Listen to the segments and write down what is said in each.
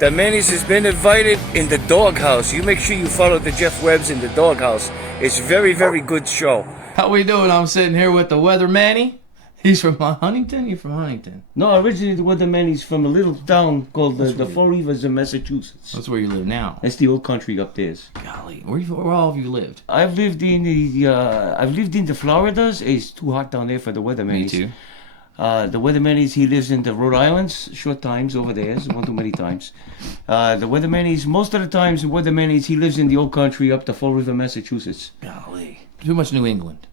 The Manny's has been invited in the doghouse. You make sure you follow the Jeff Webb's in the doghouse. It's very, very good show. How we doing? I'm sitting here with the weather Manny. He's from Huntington? You're from Huntington? No, originally the weather Manny's from a little town called the Four Rivers in Massachusetts. That's where you live now. That's the old country up there. Golly, where all have you lived? I've lived in the Floridas. It's too hot down there for the weather Manny's. Me too. The weatherman he lives in the Rhode Islands, short times over there, so one too many times. The weatherman most of the times, the weatherman he lives in the old country up the Fall River, Massachusetts. Golly, too much New England.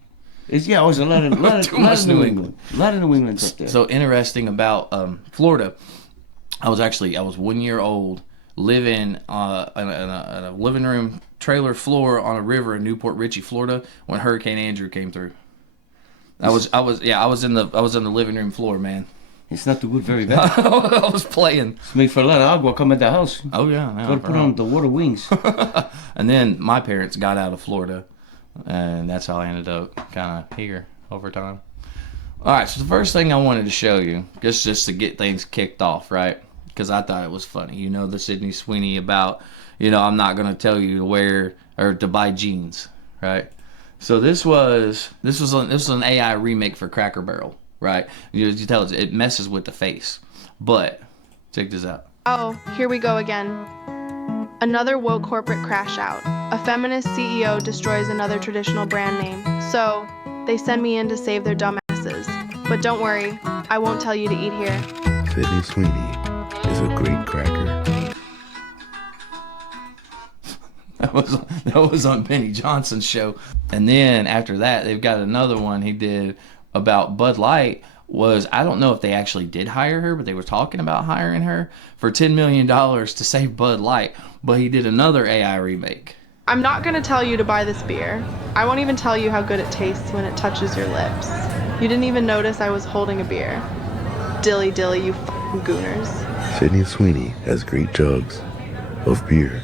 It was a lot of New England. A lot of New England up there. So interesting about Florida. I was 1 year old, living in a living room trailer floor on a river in Newport Richey, Florida, when Hurricane Andrew came through. I was in the living room floor, man. It's not too good, very bad. I was playing. It's made for a lot of agua come in the house. Oh yeah, gotta put on the water wings. And then my parents got out of Florida, and that's how I ended up kind of here over time. All right, so the first thing I wanted to show you, just to get things kicked off, right? Because I thought it was funny. You know the Sydney Sweeney about, I'm not gonna tell you to wear or to buy jeans, right? So this was an AI remake for Cracker Barrel, right? You tell it messes with the face, but check this out. Oh, here we go again. Another woke corporate crash out. A feminist CEO destroys another traditional brand name. So they send me in to save their dumbasses. But don't worry, I won't tell you to eat here. Sydney Sweeney is a great cracker. That was on Benny Johnson's show. And then after that, they've got another one he did about Bud Light. I don't know if they actually did hire her, but they were talking about hiring her for $10 million to save Bud Light. But he did another AI remake. I'm not gonna tell you to buy this beer. I won't even tell you how good it tastes when it touches your lips. You didn't even notice I was holding a beer. Dilly dilly, you f***ing gooners. Sydney Sweeney has great jugs of beer.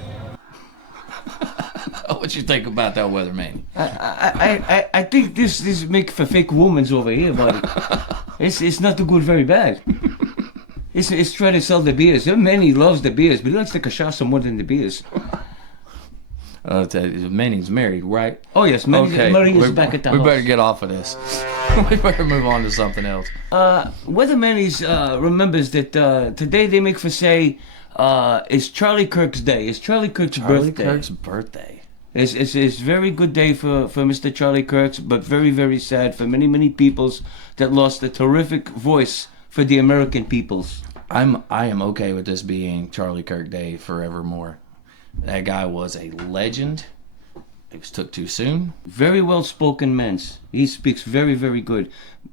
What you think about that, weatherman? I think this make for fake women's over here, buddy. It's not too good, very bad. It's trying to sell the beers. Manny loves the beers, but he likes the cachaça more than the beers. Manny's married, right? Oh yes, Manny is back at the house. We better get off of this. We better move on to something else. Weather Manny's remembers that today they make for say it's Charlie Kirk's day. It's Charlie Kirk's birthday. It's very good day for Mr. Charlie Kirk's, but very, very sad for many, many peoples that lost a terrific voice for the American peoples. I am okay with this being Charlie Kirk Day forevermore. That guy was a legend. He was took too soon. Very well spoken man. He speaks very, very good.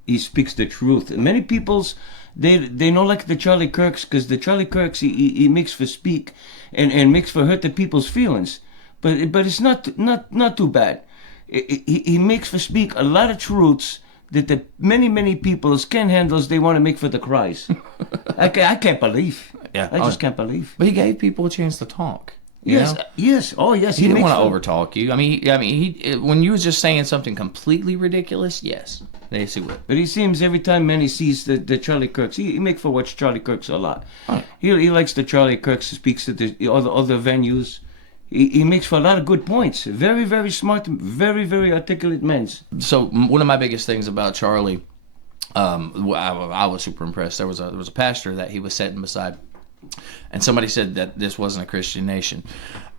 He speaks the truth. Many peoples they don't like the Charlie Kirks because the Charlie Kirks he makes for speak and makes for hurt the people's feelings. But it's not too bad. He makes for speak a lot of truths that the many peoples can handle as they want to make for the cries. I can't believe. Yeah, I just can't believe. But he gave people a chance to talk. Yes. Oh yes. He didn't want to overtalk you. I mean, when you was just saying something completely ridiculous, yes, yes he would. But he seems every time Manny sees the Charlie Kirks, he make for watch Charlie Kirks a lot. Right. He likes the Charlie Kirks. Speaks to the other venues. He makes for a lot of good points. Very, very smart, very, very articulate men. So one of my biggest things about Charlie, I was super impressed. There was a pastor that he was sitting beside, and somebody said that this wasn't a Christian nation.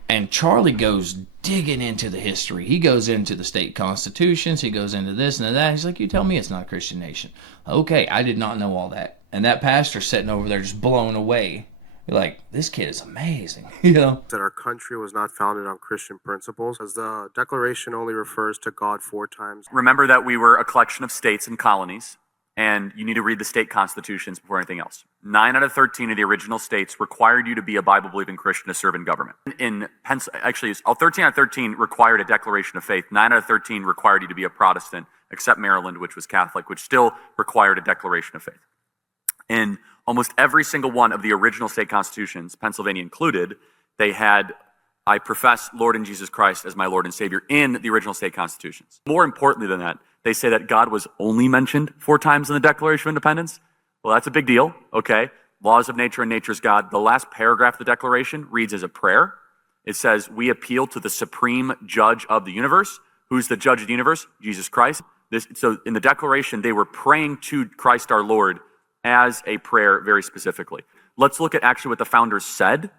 And Charlie goes digging into the history. He goes into the state constitutions. He goes into this and that. He's like, you tell me it's not a Christian nation. Okay, I did not know all that. And that pastor sitting over there just blown away. You're like, this kid is amazing, That our country was not founded on Christian principles, as the Declaration only refers to God 4 times. Remember that we were a collection of states and colonies, and you need to read the state constitutions before anything else. 9 out of 13 of the original states required you to be a Bible-believing Christian to serve in government. 13 out of 13 required a declaration of faith. 9 out of 13 required you to be a Protestant, except Maryland, which was Catholic, which still required a declaration of faith. In almost every single one of the original state constitutions, Pennsylvania included, they had, I profess Lord and Jesus Christ as my Lord and Savior in the original state constitutions. More importantly than that, they say that God was only mentioned 4 times in the Declaration of Independence. Well, that's a big deal, okay? laws of nature and nature's God. The last paragraph of the Declaration reads as a prayer. It says, we appeal to the supreme judge of the universe. Who's the judge of the universe? Jesus Christ. So in the Declaration, they were praying to Christ our Lord as a prayer very specifically. Let's look at actually what the founders said.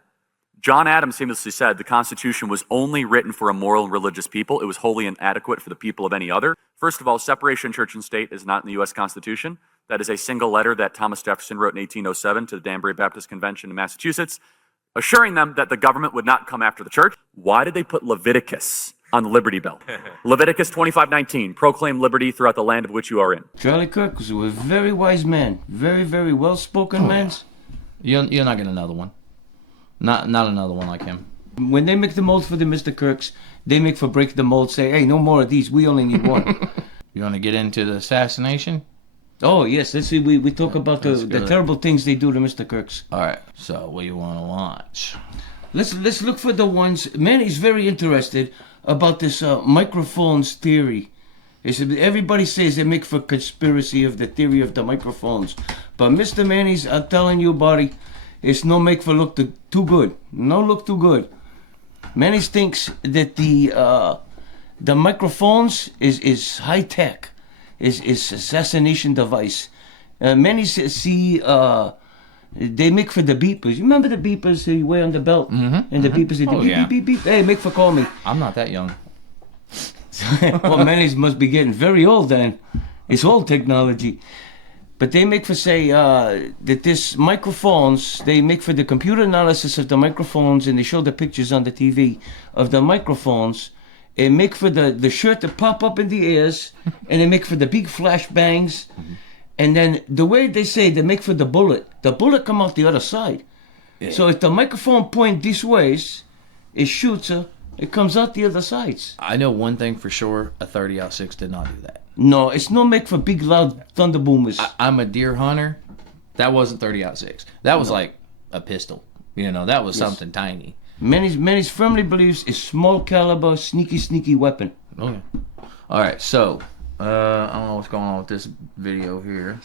John Adams famously said the Constitution was only written for a moral and religious people. It was wholly inadequate for the people of any other. First of all, separation of church and state is not in the U.S. Constitution. That is a single letter that Thomas Jefferson wrote in 1807 to the Danbury Baptist Convention in Massachusetts, assuring them that the government would not come after the church. Why did they put Leviticus on the Liberty Bell? Leviticus 25:19, proclaim liberty throughout the land of which you are in. Charlie Kirk was a very wise man, very, very well-spoken man. You're not getting another one. Not another one like him. When they make the mold for the Mr. Kirks, they make for break the mold, say, hey, no more of these, we only need one. You want to get into the assassination? Oh, yes, let's see, we talk about the terrible things they do to Mr. Kirks. All right, so what do you want to watch? Let's look for the ones. Manny's very interested about this microphones theory. Everybody says they make for conspiracy of the theory of the microphones. But Mr. Manny's, I'm telling you, buddy, it's no make for look too good. No look too good. Manny's thinks that the microphones is high tech, is assassination device. Many see they make for the beepers. You remember the beepers you wear on the belt? Mm-hmm. And the beepers they do beep, beep, beep. Hey, make for call me. I'm not that young. Well, Manny's must be getting very old then. It's old technology. But they make for say that this microphones, they make for the computer analysis of the microphones, and they show the pictures on the TV of the microphones, and make for the shirt to pop up in the ears, and they make for the big flash bangs. And then the way they say they make for the bullet come out the other side. Yeah. So if the microphone point this ways, it shoots her, it comes out the other sides. I know one thing for sure, a 30-06 did not do that. No, it's no make for big loud thunder boomers. I'm a deer hunter. That wasn't 30-06. That was like a pistol. That was something tiny. Manny's firmly believes it's small caliber, sneaky weapon. Okay. All right, so I don't know what's going on with this video here.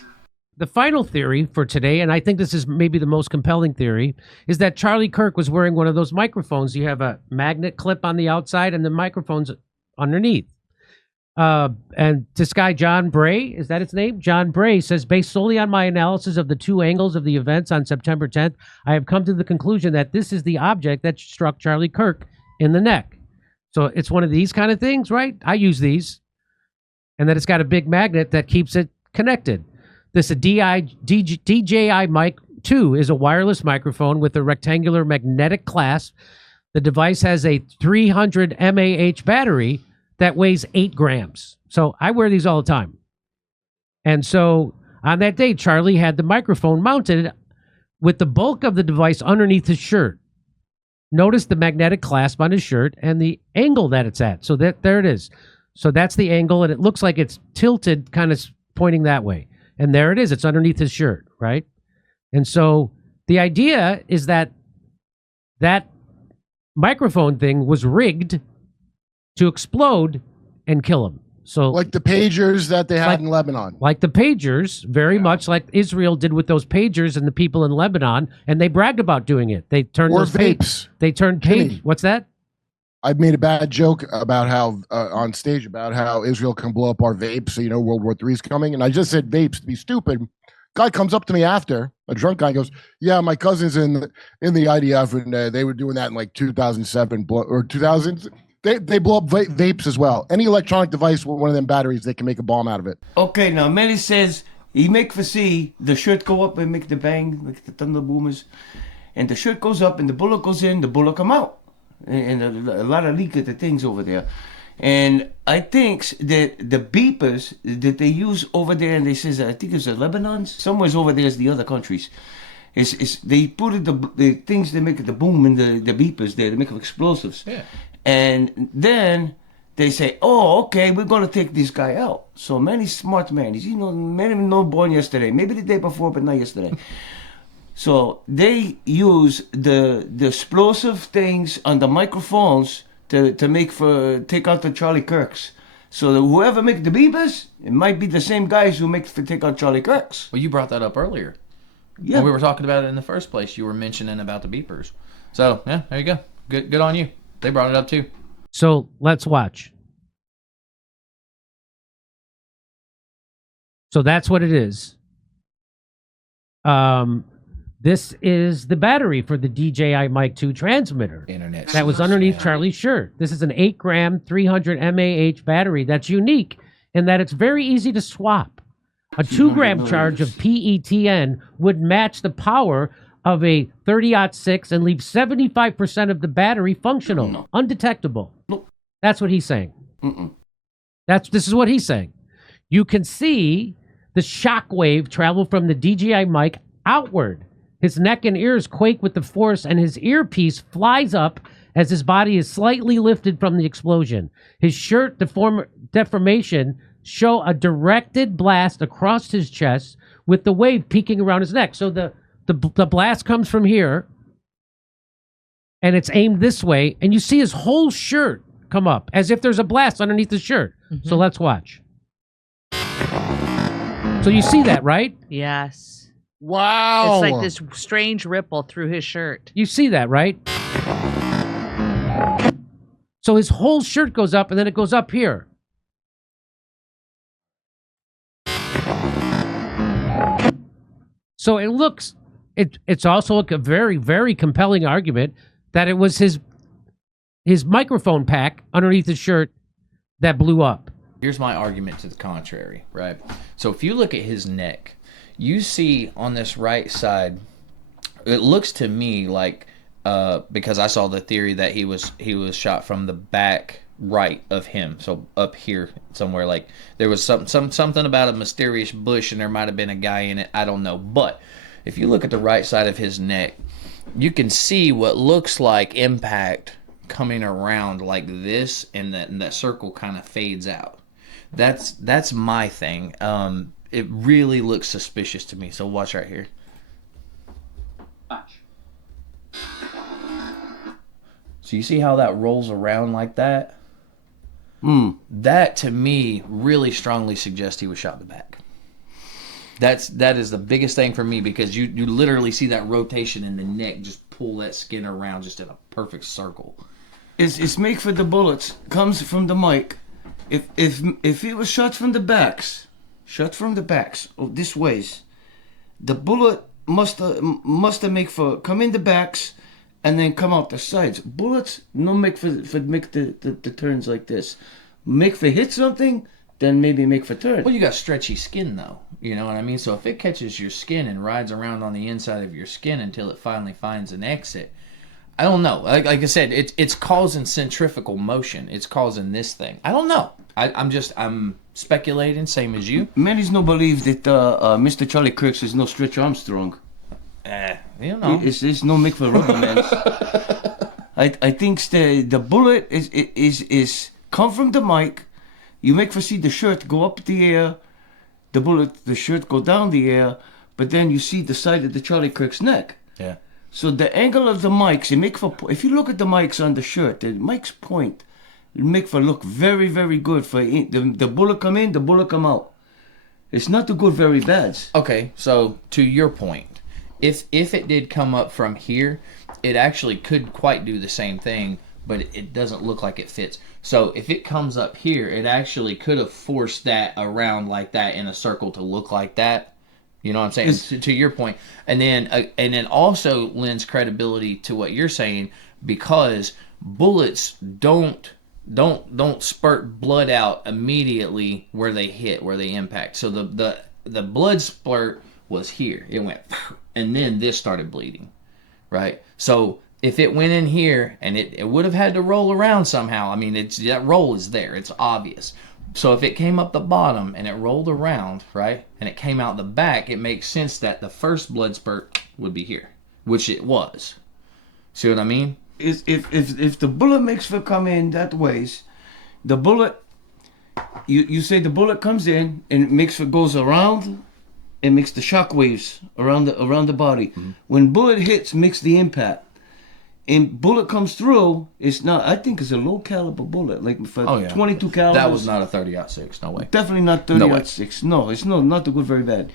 The final theory for today, and I think this is maybe the most compelling theory, is that Charlie Kirk was wearing one of those microphones. You have a magnet clip on the outside and the microphone's underneath. And this guy, John Bray, is that his name? John Bray says, based solely on my analysis of the two angles of the events on September 10th, I have come to the conclusion that this is the object that struck Charlie Kirk in the neck. So it's one of these kind of things, right? I use these. And that it's got a big magnet that keeps it connected. This DJI Mic 2 is a wireless microphone with a rectangular magnetic clasp. The device has a 300 mAh battery that weighs 8 grams. So I wear these all the time. And so on that day, Charlie had the microphone mounted with the bulk of the device underneath his shirt. Notice the magnetic clasp on his shirt and the angle that it's at. So there it is. So that's the angle, and it looks like it's tilted, kind of pointing that way. And there it is. It's underneath his shirt, right? And so the idea is that that microphone thing was rigged to explode and kill him. So like the pagers that they had in Lebanon. Like the pagers, very much like Israel did with those pagers and the people in Lebanon, and they bragged about doing it. They turned or those vapes. They turned page. What's that? I made a bad joke about how on stage about how Israel can blow up our vapes. So, World War III is coming, and I just said vapes to be stupid. Guy comes up to me after, a drunk guy, goes, "Yeah, my cousin's in the IDF, and they were doing that in like 2007 or 2000." They blow up vapes as well. Any electronic device with one of them batteries, they can make a bomb out of it. Okay, now Manny says he make for see the shirt go up and make the bang, like the thunder boomers, and the shirt goes up and the bullet goes in, the bullet come out, and a lot of leak of the things over there. And I think that the beepers that they use over there, and they says I think it's Lebanon, somewhere's over there is the other countries. It's they put it the things that make the boom and the beepers there, they make explosives. Yeah. And then they say, oh, okay, we're going to take this guy out. So many smart man. Many not born yesterday. Maybe the day before, but not yesterday. So they use the explosive things on the microphones to take out the Charlie Kirks. So whoever make the beepers, it might be the same guys who make to take out Charlie Kirks. Well, you brought that up earlier. Yeah. When we were talking about it in the first place, you were mentioning about the beepers. So, yeah, there you go. Good on you. They brought it up too. So let's watch. So that's what it is. This is the battery for the DJI Mic 2 transmitter. Internet. That was underneath Charlie's shirt. This is an 8-gram, 300 mAh battery that's unique in that it's very easy to swap. A 2-gram charge of PETN would match the power of a 30-06 and leave 75% of the battery functional, undetectable. Nope. That's what he's saying. This is what he's saying. You can see the shock wave travel from the DJI mic outward. His neck and ears quake with the force, and his earpiece flies up as his body is slightly lifted from the explosion. His shirt deformation show a directed blast across his chest with the wave peaking around his neck. So the blast comes from here, and it's aimed this way, and you see his whole shirt come up as if there's a blast underneath the shirt. So let's watch. So you see that, right? Yes. Wow. It's like this strange ripple through his shirt. You see that, right? So his whole shirt goes up, and then it goes up here. So it looks, it's also a very, very compelling argument that it was his microphone pack underneath his shirt that blew up. Here's my argument to the contrary, right? So if you look at his neck, you see on this right side, it looks to me like, because I saw the theory that he was shot from the back right of him, so up here somewhere, like there was something about a mysterious bush and there might have been a guy in it. I don't know, but if you look at the right side of his neck, you can see what looks like impact coming around like this, and that circle kind of fades out. That's my thing. It really looks suspicious to me. So watch right here. Watch. So you see how that rolls around like that? That to me really strongly suggests he was shot in the back. That is the biggest thing for me, because you literally see that rotation in the neck just pull that skin around just in a perfect circle. It's make for the bullets comes from the mic. If it was shot from the backs, oh, this ways, the bullet must have make for come in the backs and then come out the sides. Bullets no make for make the turns like this. Make for hit something, then maybe make for turn. Well, you got stretchy skin though, you know what I mean? So if it catches your skin and rides around on the inside of your skin until it finally finds an exit, I don't know. Like I said, it's causing centrifugal motion. It's causing this thing. I don't know. I'm speculating, same as you. Manny's no believe that Mr. Charlie Kirk is no Stretch Armstrong. You know. It's no make for rubber man. I think the bullet is come from the mic. You make for see the shirt go up the air, the shirt go down the air, but then you see the side of the Charlie Kirk's neck. Yeah. So the angle of the mics, if you look at the mics on the shirt, the mic's point, it make for look very, very good for the bullet come in, the bullet come out. It's not too good, very bad. Okay, so to your point, if it did come up from here, it actually could quite do the same thing, but it doesn't look like it fits. So if it comes up here, it actually could have forced that around like that in a circle to look like that. You know what I'm saying? To your point. And then also lends credibility to what you're saying, because bullets don't spurt blood out immediately where they hit, where they impact. So the blood spurt was here. It went, and then this started bleeding, right? So if it went in here, and it would have had to roll around somehow. I mean, that roll is there. It's obvious. So if it came up the bottom and it rolled around, right, and it came out the back, it makes sense that the first blood spurt would be here, which it was. See what I mean? If the bullet makes for come in that ways, the bullet, you say the bullet comes in and it makes for goes around, it makes the shock waves around the body. Mm-hmm. When bullet hits, makes the impact. And bullet comes through, it's not, I think it's a low caliber bullet, like for 22 caliber. That was not a 30-06, no way. Definitely not 30-06. No, it's not too good, very bad.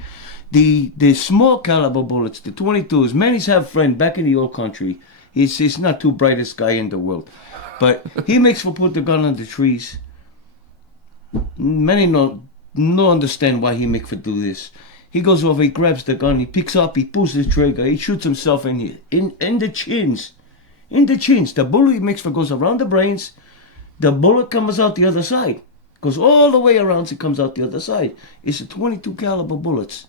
The small caliber bullets, the 22s. Manny's have friend back in the old country. He's not too brightest guy in the world, but he makes for put the gun on the trees. Manny no understand why he make for do this. He goes over, he grabs the gun, he picks up, he pulls the trigger, he shoots himself in the chins. In the chins. The bullet he makes for goes around the brains. The bullet comes out the other side. Goes all the way around, so it comes out the other side. It's a 22 caliber bullets.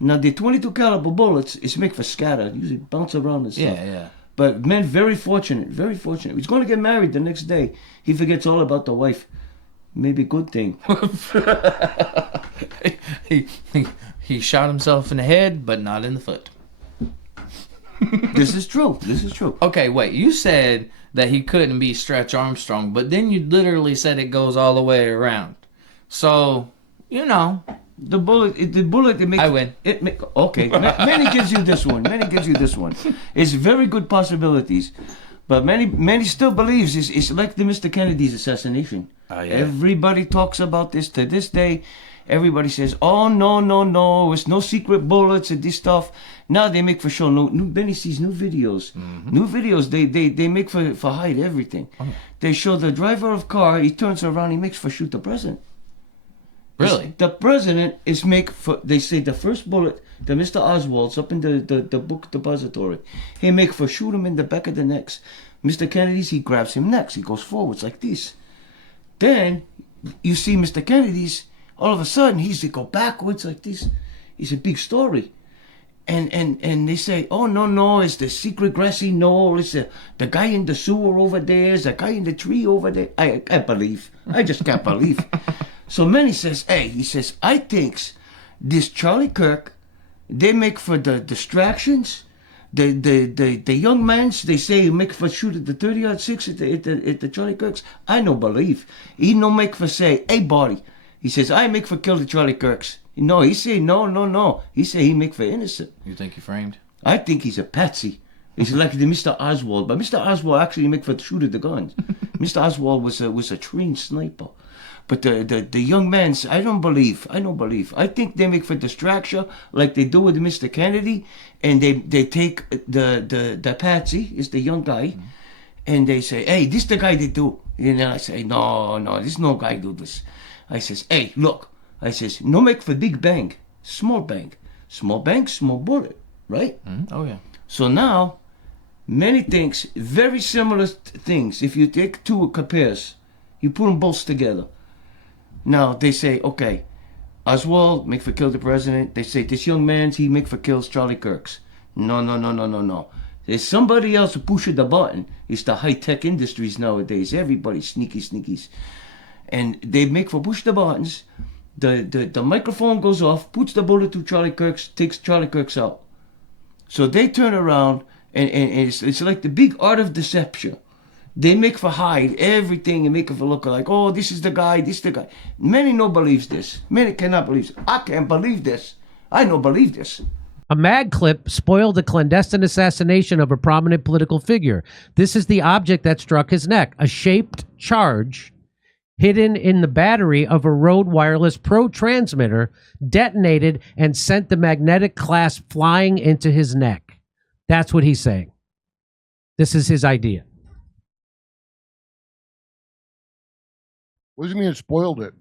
Now the 22 caliber bullets is made for scatter. Usually bounce around and stuff. Yeah. But man, very fortunate, very fortunate. He's going to get married the next day. He forgets all about the wife. Maybe good thing. he shot himself in the head, but not in the foot. This is true. This is true. Okay, wait. You said that he couldn't be Stretch Armstrong, but then you literally said it goes all the way around. So, you know. The bullet, it makes... I win. Okay, Manny gives you this one. Manny gives you this one. It's very good possibilities. But Manny still believes it's like the Mr. Kennedy's assassination. Oh, yeah. Everybody talks about this to this day. Everybody says, oh, no, it's no secret bullets and this stuff. Now they make for sure. Manny sees new videos. Mm-hmm. New videos, they make for hide everything. Oh. They show the driver of car, he turns around, he makes for shoot the president. Really? The president is make for, they say the first bullet, the Mr. Oswald's up in the book depository. He make for shoot him in the back of the neck. Mr. Kennedy's, he grabs him next. He goes forwards like this. Then you see Mr. Kennedy's, all of a sudden he go backwards like this. It's a big story. And they say, oh no, it's the secret grassy knoll, it's the guy in the sewer over there, it's the guy in the tree over there. I can't believe. I just can't believe. So Manny says, I think this Charlie Kirk, they make for the distractions. The young mans, they say make for shoot at the 30-06 at the Charlie Kirks. I no believe. He no make for say, hey buddy. He says, I make for kill the Charlie Kirks. No, he say no. He say he make for innocent. You think he framed? I think he's a patsy. He's like the Mr. Oswald. But Mr. Oswald actually make for shoot at the guns. Mr. Oswald was a trained sniper. But the young men, I don't believe. I think they make for distraction like they do with Mr. Kennedy, and they take the patsy, is the young guy, and they say, hey, this the guy they do. And then I say, no, this no guy do this. I says, hey, look. I says, no make for big bang, small bang. Small bang, small bullet, right? Oh, yeah. So now, many things, very similar things. If you take two compares, you put them both together. Now, they say, okay, Oswald make for kill the president. They say, this young man, he make for kills Charlie Kirks. No. There's somebody else who pushes the button. It's the high-tech industries nowadays. Everybody sneakies. And they make for push the buttons. The microphone goes off, puts the bullet to Charlie Kirks, takes Charlie Kirks out. So they turn around, and it's like the big art of deception. They make for hide everything and make it for look like, oh, this is the guy. Many no believes this. Many cannot believe this. I can't believe this. I no believe this. A mag clip spoiled the clandestine assassination of a prominent political figure. This is the object that struck his neck, a shaped charge hidden in the battery of a Rode Wireless Pro transmitter, detonated and sent the magnetic clasp flying into his neck. That's what he's saying. This is his idea. What does it mean it spoiled it?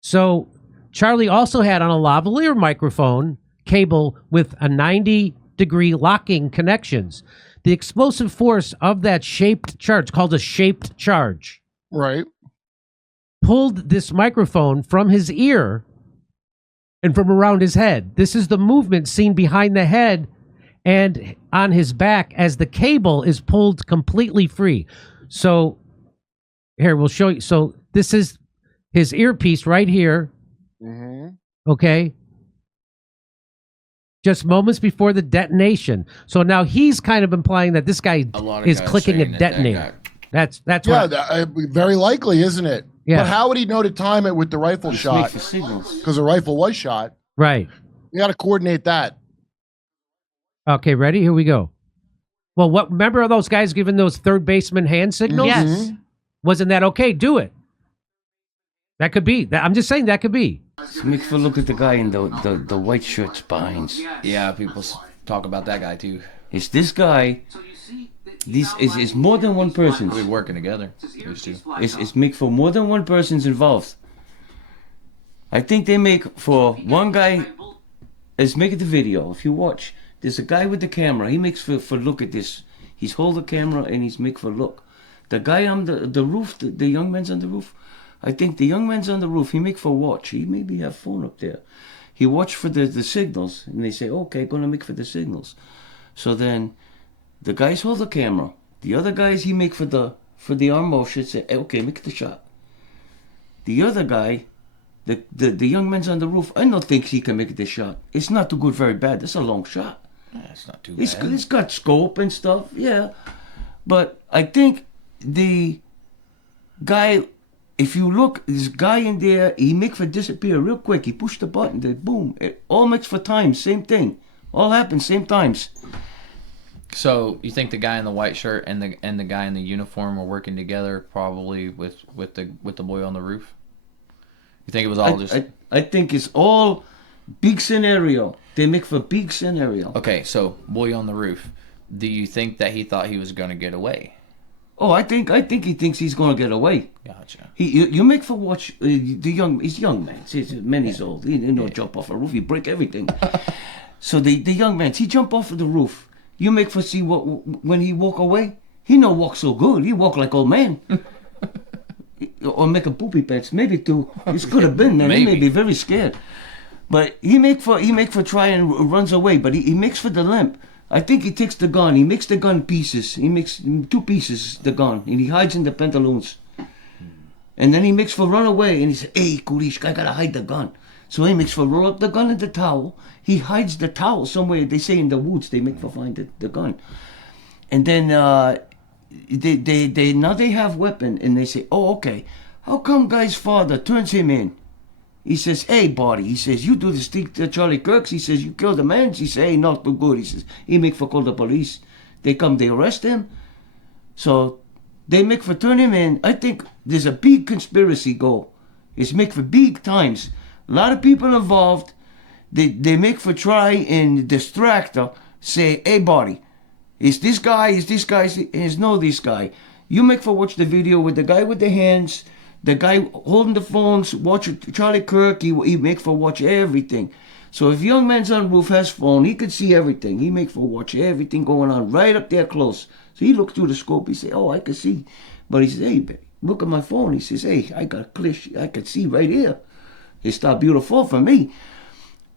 So Charlie also had on a lavalier microphone cable with a 90-degree locking connections. The explosive force of that shaped charge, called a shaped charge, right, pulled this microphone from his ear and from around his head. This is the movement seen behind the head and on his back as the cable is pulled completely free. So here, we'll show you. So this is his earpiece right here. Mm-hmm. Okay. Just moments before the detonation. So now he's kind of implying that this guy is clicking a detonator. That's very likely, isn't it? Yeah. But how would he know to time it with the rifle shot? Because the rifle was shot. Right. You got to coordinate that. Okay, ready? Here we go. Well, what? Remember those guys giving those third baseman hand signals? Yes. Wasn't that okay? Do it. That could be. I'm just saying that could be. It's make for look at the guy in the white shirts behind. Yeah, people talk about that guy too. It's this guy. This is more than one person. We're working together. Those two. It's make for more than one person's involved. I think they make for one guy is making the video. If you watch, there's a guy with the camera. He makes for look at this. He's hold the camera and he's make for look. The guy on the roof, the young man's on the roof. I think the young man's on the roof. He make for watch. He maybe have phone up there. He watch for the signals and they say, okay, gonna make for the signals. So then the guys hold the camera. The other guys he make for the arm motion say, okay, make the shot. The other guy, the young man's on the roof. I don't think he can make the shot. It's not too good, very bad. It's a long shot. Yeah, it's not too bad. It's got scope and stuff, yeah. But I think the guy, if you look, this guy in there, he make for disappear real quick. He pushed the button, then boom. It all makes for times, same thing. All happens same times. So you think the guy in the white shirt and the guy in the uniform were working together, probably with the boy on the roof? You think it was all I think it's all big scenario. They make for big scenario. Okay, so boy on the roof. Do you think that he thought he was going to get away? Oh, I think he thinks he's gonna get away. Gotcha. You make for watch the young. He's young man. Manny's old. He don't jump off a roof. He break everything. So the young man, he jump off of the roof. You make for see what when he walk away. He no walk so good. He walk like old man. Or make a poopy pants. Maybe too. This could have been. Man. He may be very scared. But he make for try and runs away. But he makes for the limp. I think he takes the gun. He makes the gun pieces. He makes 2 pieces, the gun. And he hides in the pantaloons. And then he makes for run away. And he says, hey, Kulish, I gotta hide the gun. So he makes for roll up the gun in the towel. He hides the towel somewhere. They say in the woods. They make for find the gun. And then they now they have weapon. And they say, oh, okay. How come guy's father turns him in? He says, hey, buddy. He says, you do this thing to Charlie Kirks. He says, you killed the man. He says, hey, not too good. He says, he make for call the police. They come, they arrest him. So they make for turn him in. I think there's a big conspiracy go. It's make for big times. A lot of people involved. They make for try and distract her. Say, hey, buddy, is this guy, is no this guy. You make for watch the video with the guy with the hands. The guy holding the phones, watch Charlie Kirk, he make for watch everything. So if young man's on roof has phone, he could see everything. He make for watch everything going on right up there close. So he looked through the scope, he say, oh, I can see. But he says, hey, look at my phone. He says, hey, I got clear, I can see right here. It's not beautiful for me.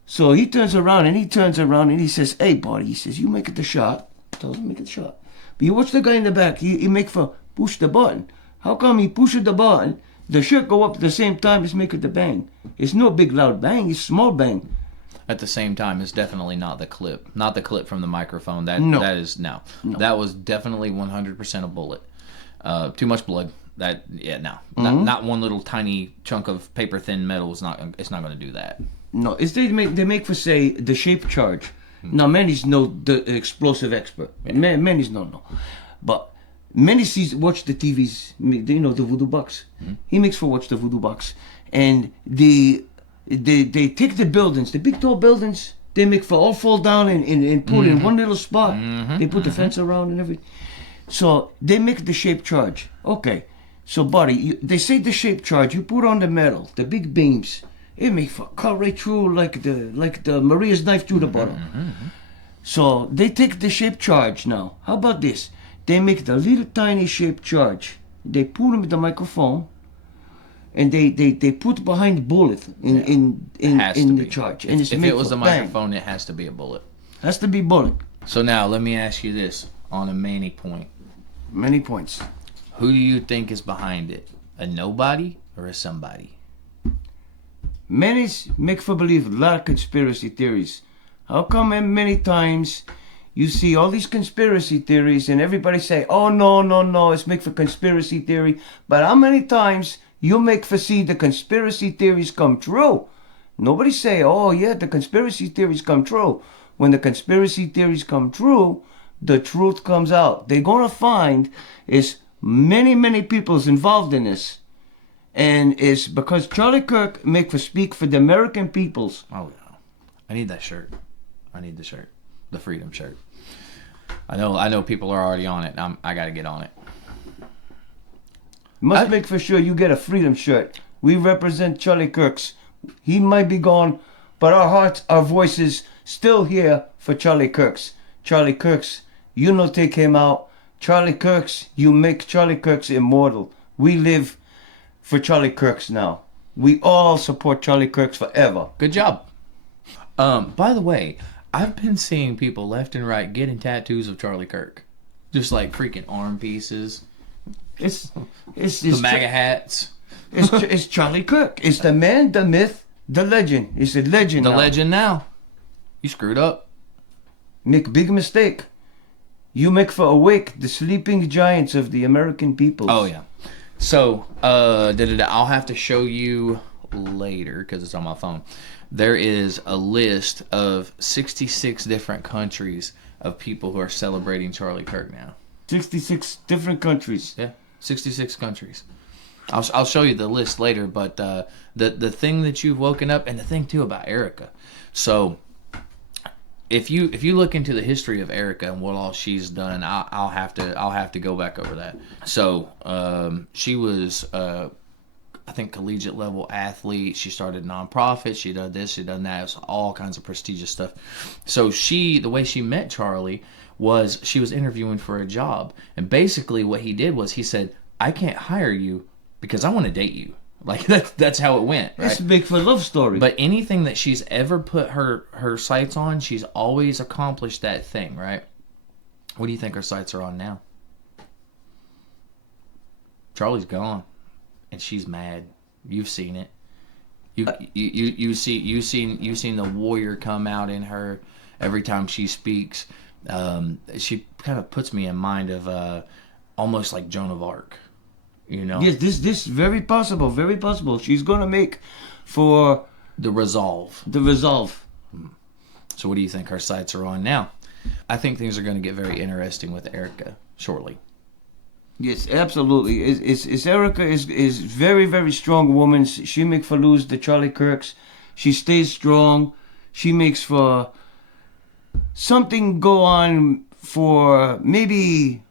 So he turns around and he says, hey, buddy, he says, you make it the shot. Tells him, make it the shot. But you watch the guy in the back, he make for push the button. How come he pushes the button? The shirt go up at the same time as make it the bang. It's no big loud bang, it's small bang. At the same time, it's definitely not the clip. Not the clip from the microphone. That is no. That was definitely 100% a bullet. Too much blood. Not one little tiny chunk of paper thin metal is not. It's not going to do that. No, it's they make for say the shape charge. Now Manny's the explosive expert. Manny's no. But Manny watch the TVs, the voodoo box. Mm-hmm. He makes for watch the voodoo box. And they take the buildings, the big tall buildings, they make for all fall down and put in one little spot. Mm-hmm. They put the fence around and everything. So they make the shape charge. Okay, so buddy, they say the shape charge, you put on the metal, the big beams, it make for cut right through like the Maria's knife through the bottom. Mm-hmm. So they take the shape charge now. How about this? They make the little tiny shape charge. They put them in the microphone, and they put behind bullet in the charge. And if it was a microphone, it has to be a bullet. Has to be bullet. So now let me ask you this on a Manny point. Many points. Who do you think is behind it? A nobody or a somebody? Manny's make for believe a lot of conspiracy theories. How come many times you see all these conspiracy theories and everybody say, oh, no, it's make for conspiracy theory. But how many times you make for see the conspiracy theories come true? Nobody say, oh, yeah, the conspiracy theories come true. When the conspiracy theories come true, the truth comes out. They're going to find is many people's involved in this. and it's because Charlie Kirk make for speak for the American peoples. Oh yeah, I need that shirt. I need the shirt, the freedom shirt. I know people are already on it. I got to get on it. Must make for sure you get a freedom shirt. We represent Charlie Kirk's. He might be gone, but our hearts, our voices, still here for Charlie Kirk's. Charlie Kirk's, you no take him out. Charlie Kirk's, you make Charlie Kirk's immortal. We live for Charlie Kirk's now. We all support Charlie Kirk's forever. Good job. By the way, I've been seeing people left and right getting tattoos of Charlie Kirk, just like freaking arm pieces. It's the MAGA hats. It's Charlie Kirk. It's the man, the myth, the legend. It's a legend. The now. legend now. You screwed up. Make big mistake. You make for awake the sleeping giants of the American people. Oh yeah. So I'll have to show you later because it's on my phone. There is a list of 66 different countries of people who are celebrating Charlie Kirk now. 66 different countries. Yeah, 66 countries. I'll show you the list later, but the thing that you've woken up, and the thing too about Erica. So if you look into the history of Erica and what all she's done, I'll have to go back over that. So she was I think collegiate level athlete. She started nonprofits. She done this. She done that. It was all kinds of prestigious stuff. So the way she met Charlie was she was interviewing for a job, and basically what he did was he said, "I can't hire you because I want to date you." Like that's how it went. Right? It's a big for love story. But anything that she's ever put her sights on, she's always accomplished that thing. Right? What do you think her sights are on now? Charlie's gone. And she's mad. You've seen it. You've seen the warrior come out in her every time she speaks. She kind of puts me in mind of almost like Joan of Arc. You know. Yes, this very possible. Very possible. She's gonna make for the resolve. The resolve. So what do you think her sights are on now? I think things are going to get very interesting with Erica shortly. Yes, absolutely. It's Erica is very, very strong woman. She makes for lose the Charlie Kirks. She stays strong. She makes for something go on for maybe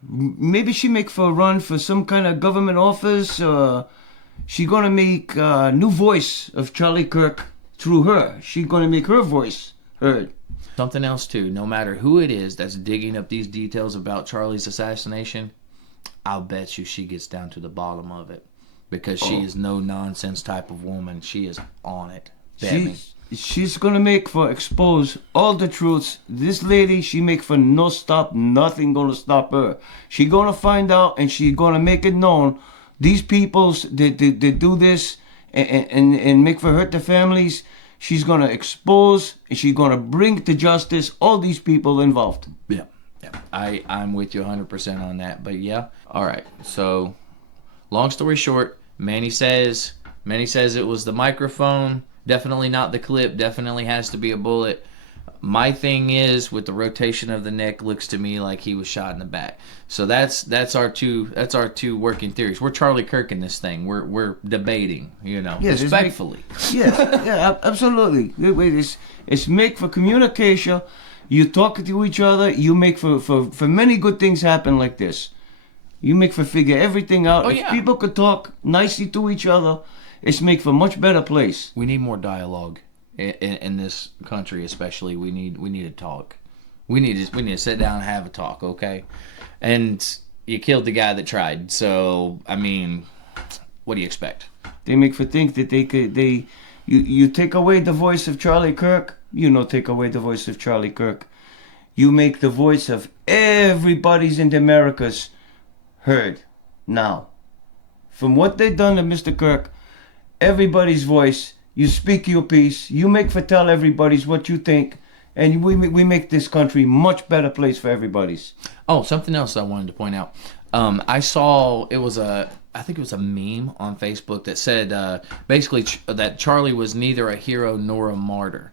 she make for a run for some kind of government office. She gonna make a new voice of Charlie Kirk through her. She gonna make her voice heard. Something else too. No matter who it is that's digging up these details about Charlie's assassination, I'll bet you she gets down to the bottom of it because she is no nonsense type of woman. She is on it. She's gonna make for expose all the truths. This lady, she make for no stop. Nothing gonna stop her. She gonna find out and she gonna make it known. These peoples they do this and make for hurt the families. She's gonna expose and she's gonna bring to justice all these people involved. Yeah. I'm with you 100% on that. But yeah. All right. So, long story short, Manny says it was the microphone. Definitely not the clip. Definitely has to be a bullet. My thing is with the rotation of the neck looks to me like he was shot in the back. So that's our two working theories. We're Charlie Kirk in this thing. We're debating, yes, respectfully. Yeah, absolutely. It's make for communication. You talk to each other. You make for many good things happen like this. You make for figure everything out. If people could talk nicely to each other, it's make for much better place. We need more dialogue in this country, especially. We need to talk. We need to sit down and have a talk, okay? And you killed the guy that tried. So I mean, what do you expect? They make for think that you take away the voice of Charlie Kirk. Take away the voice of Charlie Kirk. You make the voice of everybody's in the Americas heard now. From what they done to Mr. Kirk, everybody's voice, you speak your piece, you make for tell everybody's what you think, and we make this country much better place for everybody's. Oh, something else I wanted to point out. I saw I think it was a meme on Facebook that said basically that Charlie was neither a hero nor a martyr.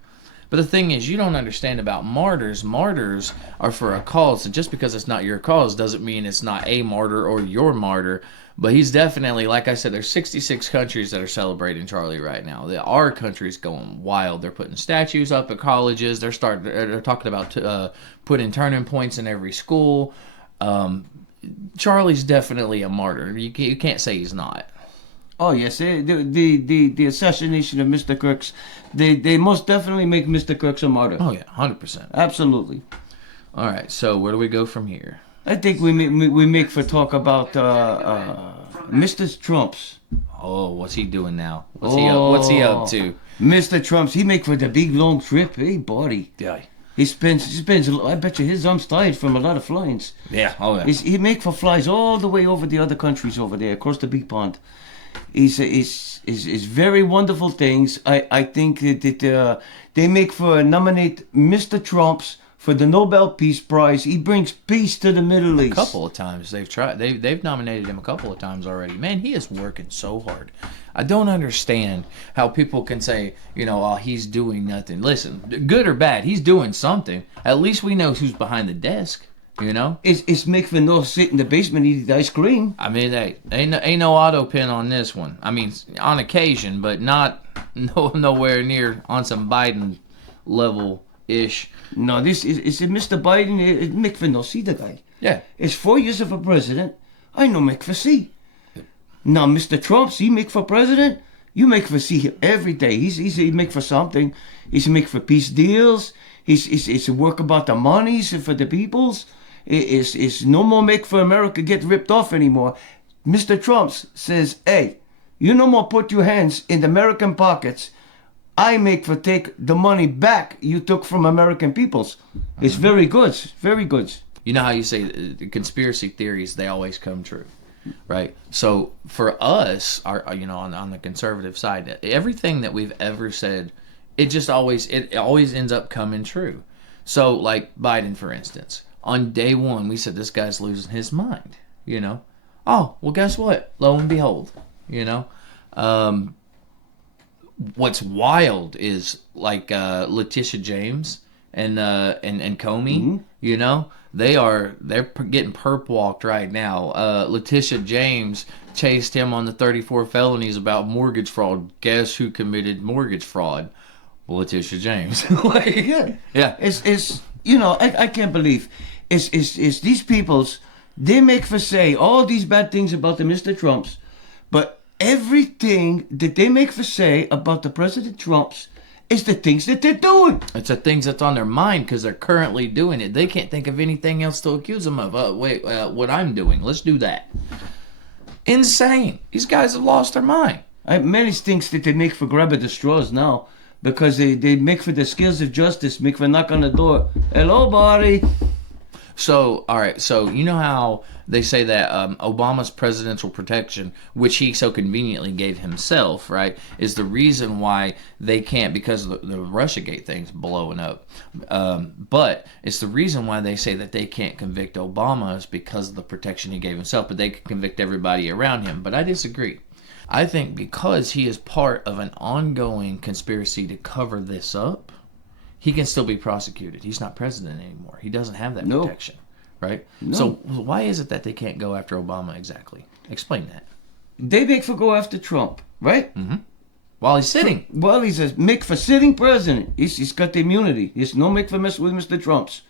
But the thing is, you don't understand about martyrs. Martyrs are for a cause. So just because it's not your cause doesn't mean it's not a martyr or your martyr. But he's definitely, like I said, there's 66 countries that are celebrating Charlie right now. Our country's going wild. They're putting statues up at colleges. They're talking about putting turning points in every school. Charlie's definitely a martyr. You can't say he's not. Oh yes, the assassination of Mr. Crooks, they most definitely make Mr. Crooks a martyr. Oh yeah, 100%. Absolutely. All right, so where do we go from here? I think we make for talk about Mr. Trump's. Oh, what's he doing now? What's he up to? Mr. Trump's. He make for the big long trip. Hey, buddy. Yeah. He spends. I bet you his arm's tired from a lot of flyings. Yeah. Oh yeah. He make for flies all the way over the other countries over there across the big pond. Is very wonderful things. I think that they make for nominate Mr. Trump's for the Nobel Peace Prize. He brings peace to the Middle East. A couple of times they've tried. They've nominated him a couple of times already. Man, he is working so hard. I don't understand how people can say, oh, he's doing nothing. Listen, good or bad, he's doing something. At least we know who's behind the desk. It's Mick for no sit in the basement eating ice cream. I mean, ain't no auto pin on this one. I mean, on occasion, but nowhere near on some Biden level ish. No, this is Mr. Biden. It's Mick for no see the guy. Yeah, it's 4 years of a president. I know Mick for see. Now, Mr. Trump, he make for president. You make for see him every day. He make for something. He's make for peace deals. He's work about the monies for the peoples. It's no more make for America get ripped off anymore. Mr. Trump says, hey, you no more put your hands in the American pockets. I make for take the money back you took from American peoples. It's very good. Very good. You know how you say conspiracy theories, they always come true, right? So for us, on the conservative side, everything that we've ever said, it always ends up coming true. So like Biden, for instance, on day one, we said this guy's losing his mind, Oh, well, guess what? Lo and behold, what's wild is like Letitia James and Comey, they're getting perp walked right now. Letitia James chased him on the 34 felonies about mortgage fraud. Guess who committed mortgage fraud? Letitia James. Yeah. It's I can't believe it's these peoples. They make for say all these bad things about the Mr. Trumps, but everything that they make for say about the President Trumps is the things that they're doing. It's the things that's on their mind because they're currently doing it. They can't think of anything else to accuse them of. What I'm doing, let's do that. Insane. These guys have lost their mind. Many things that they make for grabbing the straws now because they make for the skills of justice, make for knock on the door. Hello, buddy. So, all right. So, you know how they say that Obama's presidential protection, which he so conveniently gave himself, right, is the reason why they can't, because the Russiagate thing's blowing up. But it's the reason why they say that they can't convict Obama is because of the protection he gave himself, but they can convict everybody around him. But I disagree. I think because he is part of an ongoing conspiracy to cover this up, he can still be prosecuted. He's not president anymore. He doesn't have that protection, right? No. So why is it that they can't go after Obama exactly? Explain that. They make for go after Trump, right? Mm-hmm. While he's sitting. Well, he's a make for sitting president. He's got the immunity. He's no make for mess with Mr. Trump's.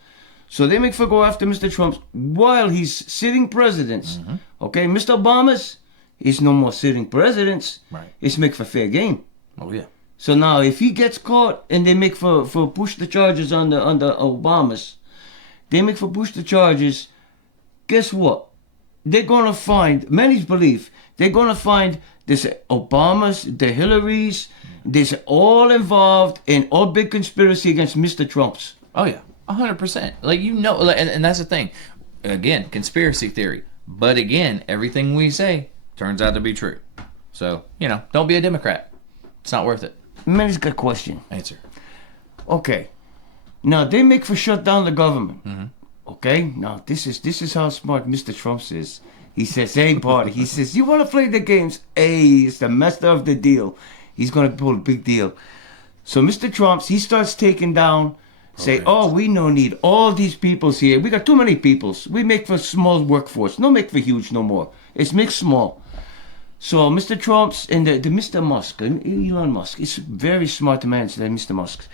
So they make for go after Mr. Trump's while he's sitting presidents. Mm-hmm. Okay, Mr. Obama's, he's no more sitting presidents. Right. It's make for fair game. Oh yeah. So now, if he gets caught and they make for push the charges on the Obamas, they make for push the charges. Guess what? They're gonna find many's belief. They're gonna find this Obamas, the Hillarys, this all involved in all big conspiracy against Mr. Trump's. Oh yeah, 100%. And that's the thing. Again, conspiracy theory. But again, everything we say turns out to be true. So don't be a Democrat. It's not worth it. Manny's got a question. Answer. Okay. Now they make for shut down the government. Mm-hmm. Okay. Now this is how smart Mr. Trump is. He says, "Hey, buddy." He says, "You want to play the games? Hey, it's the master of the deal. He's gonna pull a big deal." So Mr. Trump, he starts taking down, say, oh, we no need all these peoples here. We got too many peoples. We make for small workforce. No make for huge no more. It's make small. So Mr. Trump's and the Mr. Musk, Elon Musk, he's a very smart man, that Mr. Musk.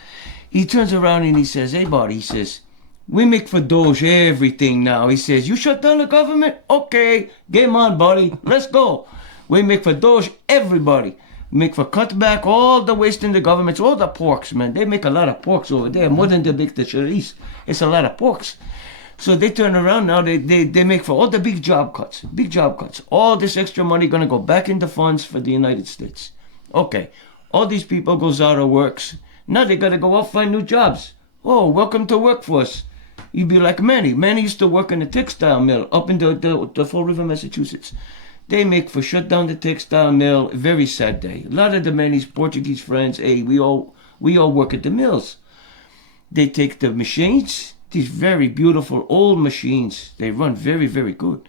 He turns around and he says, hey, buddy, he says, we make for Doge everything now. He says, you shut down the government? Okay, game on, buddy. Let's go. We make for Doge everybody. Make for cut back all the waste in the governments, all the porks, man. They make a lot of porks over there, more than they make the chorizo. It's a lot of porks. So they turn around now, they make for all the big job cuts. All this extra money gonna go back into funds for the United States. Okay, all these people goes out of works. Now they gotta go out find new jobs. Oh, welcome to workforce. You'd be like Manny. Manny used to work in a textile mill up in the Fall River, Massachusetts. They make for shut down the textile mill. Very sad day. A lot of the Manny's Portuguese friends, hey, we all work at the mills. They take the machines, these very beautiful old machines. They run very, very good.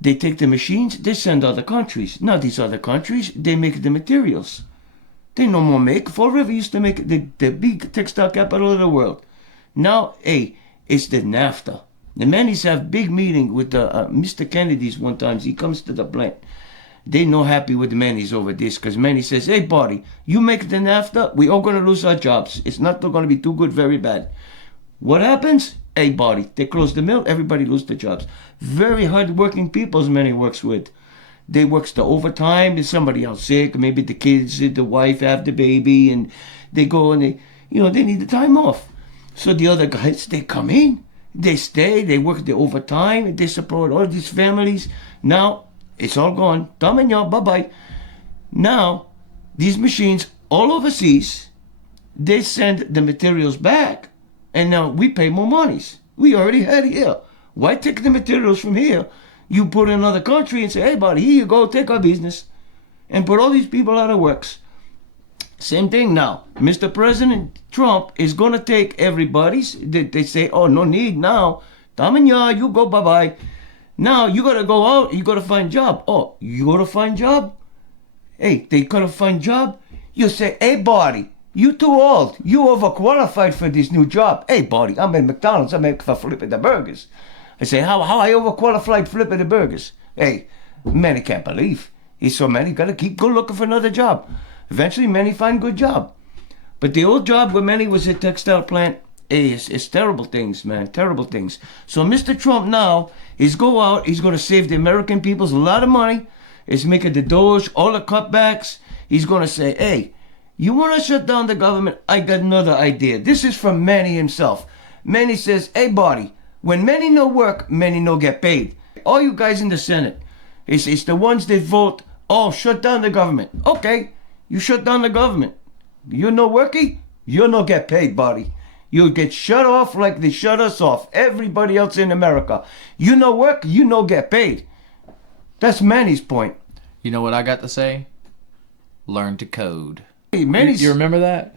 They take the machines, they send other countries. Now these other countries, they make the materials. They no more make. Fall River used to make the big textile capital of the world. Now, hey, it's the NAFTA. The Mannys have big meeting with Mr. Kennedy's one time. He comes to the plant. They no happy with the Mannys over this because Manny says, hey, buddy, you make the NAFTA, we all going to lose our jobs. It's not going to be too good, very bad. What happens? Hey, buddy, they close the mill, everybody lose their jobs. Very hard-working people Manny works with. They works the overtime, there's somebody else sick, maybe the kids, the wife have the baby, and they go and they need the time off. So the other guys, they come in. They stay, they work the overtime, they support all these families. Now, it's all gone. Tom and y'all, bye-bye. Now, these machines all overseas, they send the materials back, and now we pay more monies. We already had it here. Why take the materials from here? You put in another country and say, hey, buddy, here you go, take our business, and put all these people out of works. Same thing now. Mr. President Trump is going to take everybody's. They say, oh, no need now. Tom and ya, you go bye-bye. Now you got to go out. You got to find job. Oh, you got to find job? Hey, they got to find job? You say, hey, buddy, you too old. You overqualified for this new job. Hey, buddy, I'm in McDonald's. I'm for flipping the burgers. I say, how I overqualified flipping the burgers? Hey, Manny can't believe. He's so many. Got to keep go looking for another job. Eventually, Manny find good job. But the old job where Manny was at textile plant, hey, it's terrible things, man, terrible things. So Mr. Trump now is go out, he's going to save the American peoples a lot of money. He's making the Doge, all the cutbacks. He's going to say, hey, you want to shut down the government? I got another idea. This is from Manny himself. Manny says, hey, buddy, when Manny no work, Manny no get paid. All you guys in the Senate, it's the ones that vote, oh, shut down the government. Okay. You shut down the government. You no worky, you no get paid, buddy. You get shut off like they shut us off. Everybody else in America. You no work, you no get paid. That's Manny's point. You know what I got to say? Learn to code. Hey, Manny's... You remember that?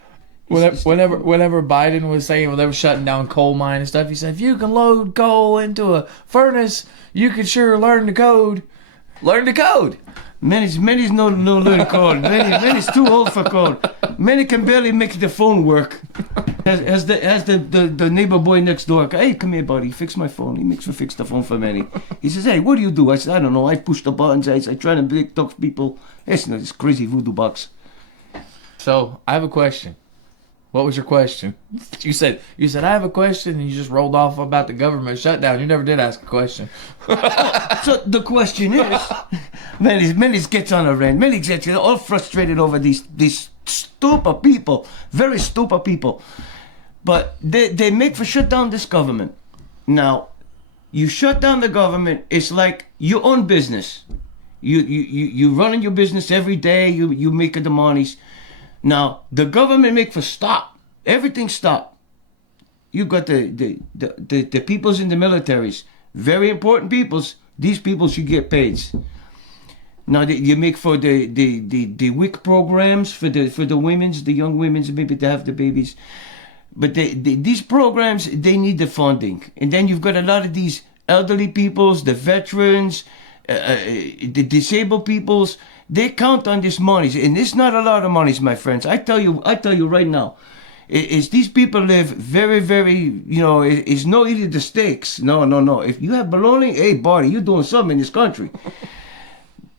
Whenever Biden was saying, when they were shutting down coal mine and stuff, he said, if you can load coal into a furnace, you can sure learn to code. Learn to code. Manny's no learn code. Manny's too old for code. Manny can barely make the phone work. As the neighbor boy next door, hey, come here, buddy, fix my phone. He makes me fix the phone for Manny. He says, hey, what do you do? I said, I don't know. I push the buttons. I try to talk to people. It's not this crazy voodoo box. So I have a question. What was your question? You said I have a question, and you just rolled off about the government shutdown. You never did ask a question. So the question is, Manny gets on a rant. Manny gets all frustrated over these stupid people, very stupid people. But they make for shut down this government. Now, you shut down the government. It's like your own business. You running your business every day. You make the monies. Now, the government make for stop. Everything stop. You got the peoples in the militaries. Very important peoples. These people should get paid. Now, you make for the WIC programs for the women's, the young women's, maybe to have the babies. But these programs, they need the funding. And then you've got a lot of these elderly peoples, the veterans, the disabled peoples, they count on this money, and it's not a lot of money, my friends. I tell you right now, is these people live very, very, it's no eating the steaks. No. If you have baloney, hey, buddy, you're doing something in this country.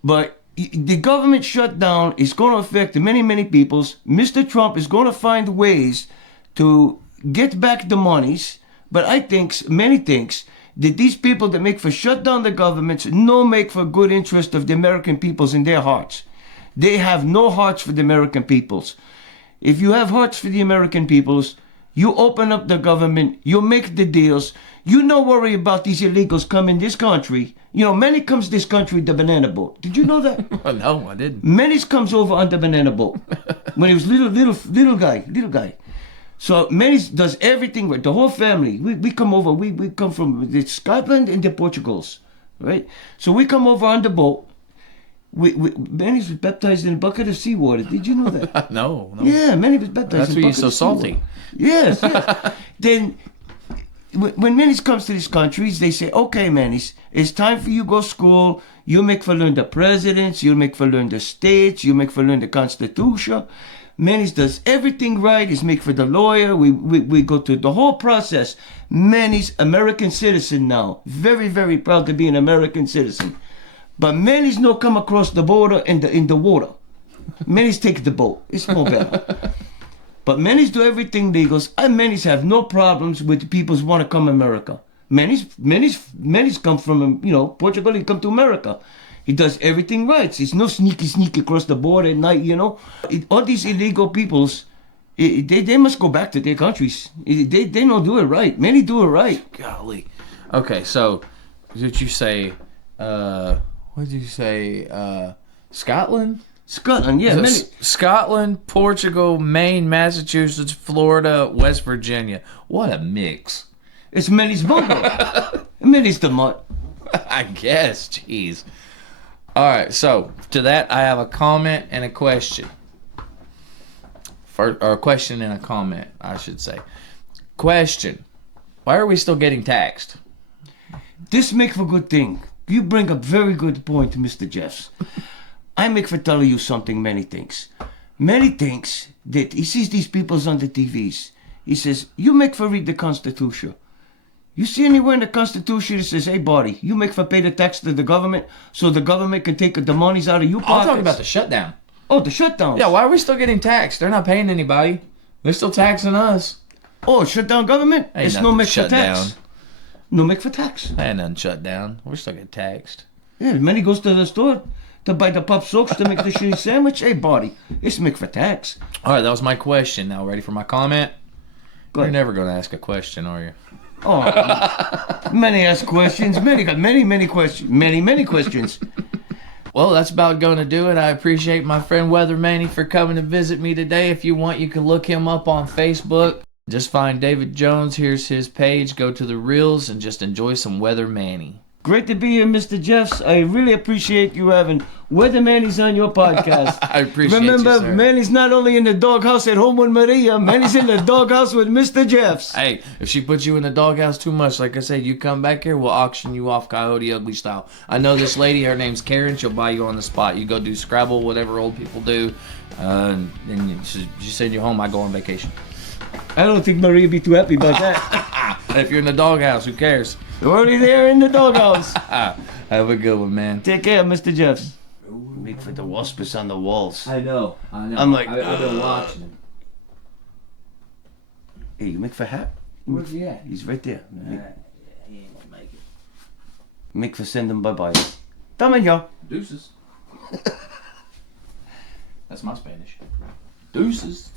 But the government shutdown is going to affect many, many peoples. Mr. Trump is going to find ways to get back the monies. But many thinks that these people that make for shut down the governments no make for good interest of the American peoples in their hearts. They have no hearts for the American peoples. If you have hearts for the American peoples, you open up the government, you make the deals, you no worry about these illegals coming this country. Manny comes this country with the banana boat. Did you know that? No, I didn't. Manny's comes over on the banana boat when he was little guy. So Manny does everything right. The whole family. We come over. We come from Scotland and the Portugals, right? So we come over on the boat. Manny was baptized in a bucket of seawater. Did you know that? No. Yeah, Manny was baptized. That's in a why you're bucket so of salty. seawater. Yes. Then when Manny comes to these countries, they say, "Okay, Manny, it's time for you to go to school. You make for learn the presidents. You make for learn the states. You make for learn the Constitution." Manny does everything right. He's make for the lawyer. We go through the whole process. Manny's American citizen now. Very, very proud to be an American citizen. But Manny's no come across the border in the water. Manny's take the boat. It's more better. But Manny's do everything legal. And Manny's have no problems with the people who want to come to America. Manny's come from, Portugal. He come to America. He does everything right. He's no sneaky across the border at night, All these illegal peoples, they must go back to their countries. They don't do it right. Many do it right. Golly. Okay, so did you say, what did you say, Scotland? Scotland, yeah. Scotland, Portugal, Maine, Massachusetts, Florida, West Virginia. What a mix. It's Manny's bungo. Manny's the mutt. I guess, jeez. All right, so to that, I have a comment and a question. Or a question and a comment, I should say. Question. Why are we still getting taxed? This make for good thing. You bring up very good point, Mr. Jeffs. I make for telling you something Manny thinks. Manny thinks that he sees these peoples on the TVs. He says, you make for read the Constitution. You see anywhere in the Constitution that says, hey, buddy, you make for pay the tax to the government so the government can take the monies out of your pockets? I'm talking about the shutdown. Oh, the shutdown. Yeah, why are we still getting taxed? They're not paying anybody. They're still taxing us. Oh, shutdown government? Ain't It's no make for shut tax. down. No make for tax. Ain't nothing shut down. We're still getting taxed. Yeah, Manny goes to the store to buy the pop soaks to make the shitty sandwich. Hey, buddy, it's make for tax. All right, that was my question. Now, ready for my comment? You're never going to ask a question, are you? Oh, Manny asks questions. Manny got many questions. Many questions. Well, that's about going to do it. I appreciate my friend Weather Manny for coming to visit me today. If you want, you can look him up on Facebook. Just find David Jones. Here's his page. Go to the Reels and just enjoy some Weather Manny. Great to be here, Mr. Jeffs. I really appreciate you having Weather Manny's on your podcast. I appreciate Remember, you, sir. Manny's not only in the doghouse at home with Maria, Manny's in the doghouse with Mr. Jeffs. Hey, if she puts you in the doghouse too much, like I said, you come back here, we'll auction you off Coyote Ugly style. I know this lady, her name's Karen, she'll buy you on the spot. You go do Scrabble, whatever old people do, and she send you home, I go on vacation. I don't think Maria would be too happy about that. If you're in the doghouse, who cares? You're already there in the doghouse. Have a good one, man. Take care, Mr. Jeffs. Make for the waspus on the walls. I know. I'm like, I've been watching him. Hey, you make for hat? Where's he at? He's right there. He ain't gonna make it. Make for send him bye-bye. Tama yo. Deuces. That's my Spanish. Deuces.